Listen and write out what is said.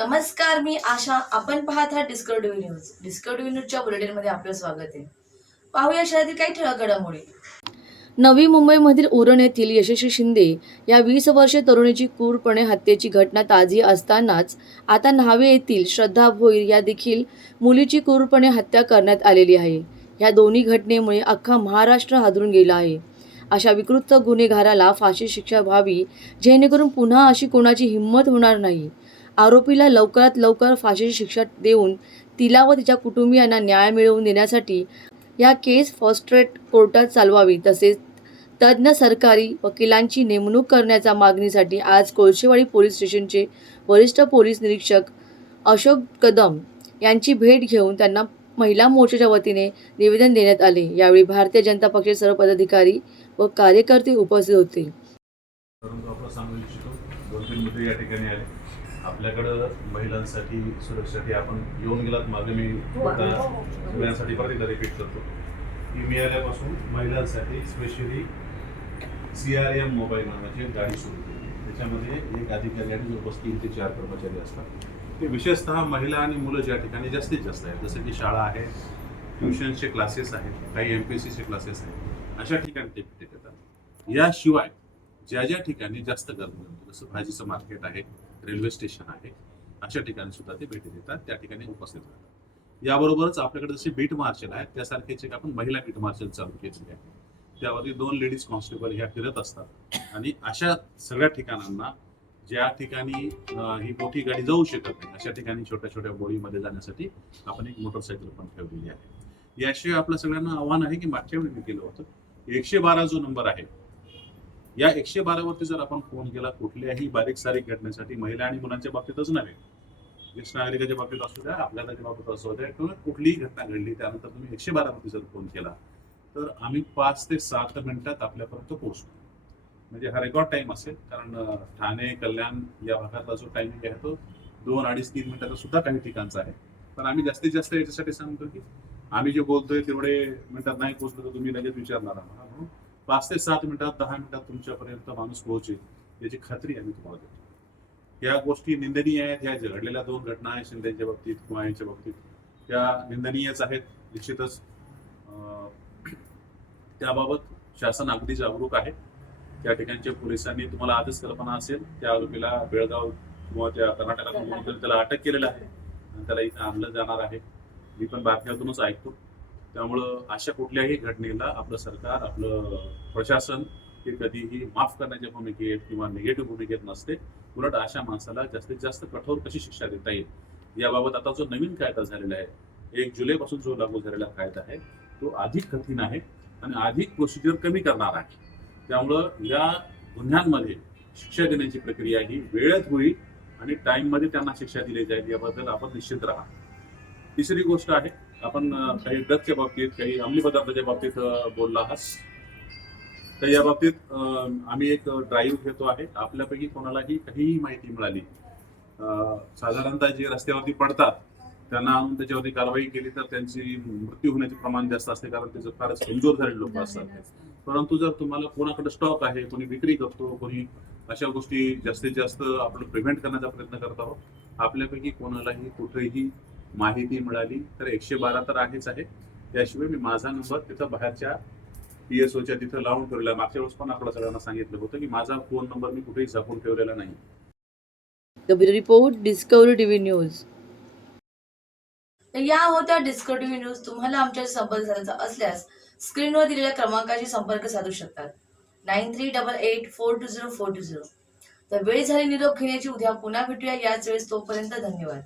नमस्कार मी आशा. आपण पाहत आहात डिस्कवरी न्यूज डिस्कवरी न्यूजच्या बुलेटिनमध्ये आपलं स्वागत आहे. पाहूया शहरातील काही ठळक घडामोडी नवी मुंबईमधील उरण येथील यशस्वी शिंदे या वीस वर्षे तरुणीची क्रूरपणे हत्येची घटना ताजी असतानाच आता न्हावे येथील श्रद्धा भोईर या देखील मुलीची क्रूरपणे हत्या करण्यात आलेली आहे. या दोन्ही घटनेमुळे अख्खा महाराष्ट्र हादरून गेला आहे. अशा विकृत गुन्हेगाराला फाशी शिक्षा व्हावी जेणेकरून पुन्हा अशी कोणाची हिंमत होणार नाही. आरोपीला लवकरात लवकर फाशीची शिक्षा देऊन तिला व तिच्या कुटुंबियांना न्याय मिळवून देण्यासाठी या केस फॉस्ट्रेट कोर्टात चालवावी तसेच तज्ज्ञ सरकारी वकिलांची नेमणूक करण्याच्या मागणीसाठी आज कोळशेवाडी पोलीस स्टेशनचे वरिष्ठ पोलीस निरीक्षक अशोक कदम यांची भेट घेऊन त्यांना महिला मोर्चाच्या वतीने निवेदन देण्यात आले. यावेळी भारतीय जनता पक्षाचे सर्व पदाधिकारी व कार्यकर्ते उपस्थित होते. आपण सांगू इच्छितो. दोन तीन मुद्दे या ठिकाणी आले. आपल्याकडं महिलांसाठी सुरक्षेसाठी आपण येऊन गेलात. मागे मी आता सगळ्यांसाठी परत एकदा रिपीट करतो. की मी आल्यापासून महिलांसाठी specially C R M mobile नावाची एक गाडी सुरू केली. त्याच्यामध्ये एक अधिकारी आणि जवळपास तीन ते चार कर्मचारी असतात. ते विशेषतः महिला आणि मुलं ज्या ठिकाणी जास्तीत जास्त आहेत जसं की शाळा आहे ट्युशनचे क्लासेस आहेत काही एम पी एस सीचे क्लासेस आहेत अशा ठिकाणी ते भेटी देतात याशिवाय ज्या ज्या ठिकाणी जास्त गर्दी होते जसं भाजीचं मार्केट आहे रेल्वे स्टेशन आहे अशा ठिकाणी सुद्धा ते भेटी देतात त्या ठिकाणी उपस्थित राहतात. याबरोबरच आपल्याकडे जसे बीट मार्शल आहेत त्यासारखेच एक आपण महिला बीट मार्शल चालू केलेली आहे त्यावरती दोन लेडीज कॉन्स्टेबल ह्या फिरत असतात. आणि अशा सगळ्या ठिकाणांना ज्या ठिकाणी ही मोठी गाडी जाऊ शकत नाही अशा ठिकाणी छोट्या छोट्या बोळीमध्ये जाण्यासाठी आपण एक मोटरसायकल पण ठेवलेली आहे. याशिवाय आपल्या सगळ्यांना आव्हान आहे की मागच्या वेळी मी केलं होतं एकशे बारा जो नंबर आहे या एकशे बारावरती जर आपण फोन केला कुठल्याही बारीक सारीक घटनेसाठी महिला आणि मुलांच्या बाबतीतच नव्हे. ज्येष्ठ नागरिकाच्या बाबतीत असू द्या आपल्या त्याच्या बाबतीत असू द्या किंवा कुठलीही घटना घडली त्यानंतर तुम्ही एकशे बारावरती जर फोन केला तर आम्ही पाच ते सात मिनिटात आपल्यापर्यंत पोहोचतो. म्हणजे हा रेकॉर्ड टाइम असेल कारण ठाणे कल्याण या भागातला जो टायमिंग आहे तो दोन अडीच तीन मिनिटाचा सुद्धा काही ठिकाणचा आहे. पण आम्ही जास्तीत जास्त याच्यासाठी सांगतो की आम्ही जे बोलतोय तेवढे मिनिटात नाही पोहोचलो तर तुम्ही लगेच विचारणार आम्हाला. म्हणून पाच ते सात मिनिटात दहा मिनिटात तुमच्यापर्यंत माणूस पोहोचेल याची खात्री आम्ही तुम्हाला देतो. या गोष्टी निंदनीय आहेत. ह्या घडलेल्या दोन घटना आहेत शिंदेच्या बाबतीत किंवा यांच्या बाबतीत. त्या निंदनीयच आहेत निश्चितच. त्याबाबत शासन अगदी जागरूक आहे. त्या ठिकाणच्या पोलिसांनी तुम्हाला आधीच कल्पना असेल त्या आरोपीला बेळगाव किंवा त्या कर्नाटकातून कोणीतरी त्याला अटक केलेलं आहे. आणि त्याला इथं आणलं जाणार आहे. मी पण बातम्यातूनच ऐकतो. त्यामुळं अशा कुठल्याही घटनेला आपलं सरकार आपलं प्रशासन हे कधीही माफ करण्याच्या भूमिकेत किंवा निगेटिव्ह भूमिकेत नसते. उलट अशा माणसाला जास्तीत जास्त कठोर कशी शिक्षा देता येईल? याबाबत आता जो नवीन कायदा झालेला आहे एक जुलैपासून जो लागू झालेला कायदा आहे तो अधिक कठीण आहे आणि अधिक प्रोसिजर कमी करणार आहे. त्यामुळं या गुन्ह्यांमध्ये शिक्षा देण्याची प्रक्रिया ही वेळेत होईल आणि टाइममध्ये त्यांना शिक्षा दिली जाईल याबद्दल आपण निश्चित राहा. तिसरी गोष्ट आहे आपण काही ड्रगच्या बाबतीत काही अंमली पदार्थाच्या बाबतीत बोलला आहात. तर या बाबतीत आम्ही एक ड्राईव्ह घेतो आहे. आपल्यापैकी कोणालाही काहीही माहिती मिळाली साधारणतः जे रस्त्यावरती पडतात त्यांना आणून त्याच्यावरती कारवाई केली तर त्यांची मृत्यू होण्याचे प्रमाण जास्त असते कारण त्याचं फारच कमजोर झालेले लोक असतात. परंतु जर तुम्हाला कोणाकडे स्टॉक आहे कोणी विक्री करतो कोणी अशा गोष्टी जास्तीत जास्त आपण प्रिव्हेंट करण्याचा प्रयत्न करत आहोत आपल्यापैकी कोणालाही कुठेही माहिती मिळाली तर एकशे बारा तर आहेच आहे त्याशिवाय मी माझा नंबर तिथं बाहेरच्या पी एस ओच्या तिथं लावून ठेवलेला. मागच्या वेळेस पण आपल्या सगळ्यांना सांगितलं होतं की माझा फोन नंबर मी कुठेही झाकून ठेवलेला नाही the bureau report discovery TV news तर या होत्या डिस्कवरी टीव्ही न्यूज तुम्हाला आमच्याशी संपर्क साधायचा असल्यास स्क्रीनवर दिलेल्या क्रमांकाशी संपर्क साधू शकतात nine three double eight four two zero four two zero तर वेळ झाली निरोप घेण्याची उद्या पुन्हा भेटूया याच वेळेस तोपर्यंत धन्यवाद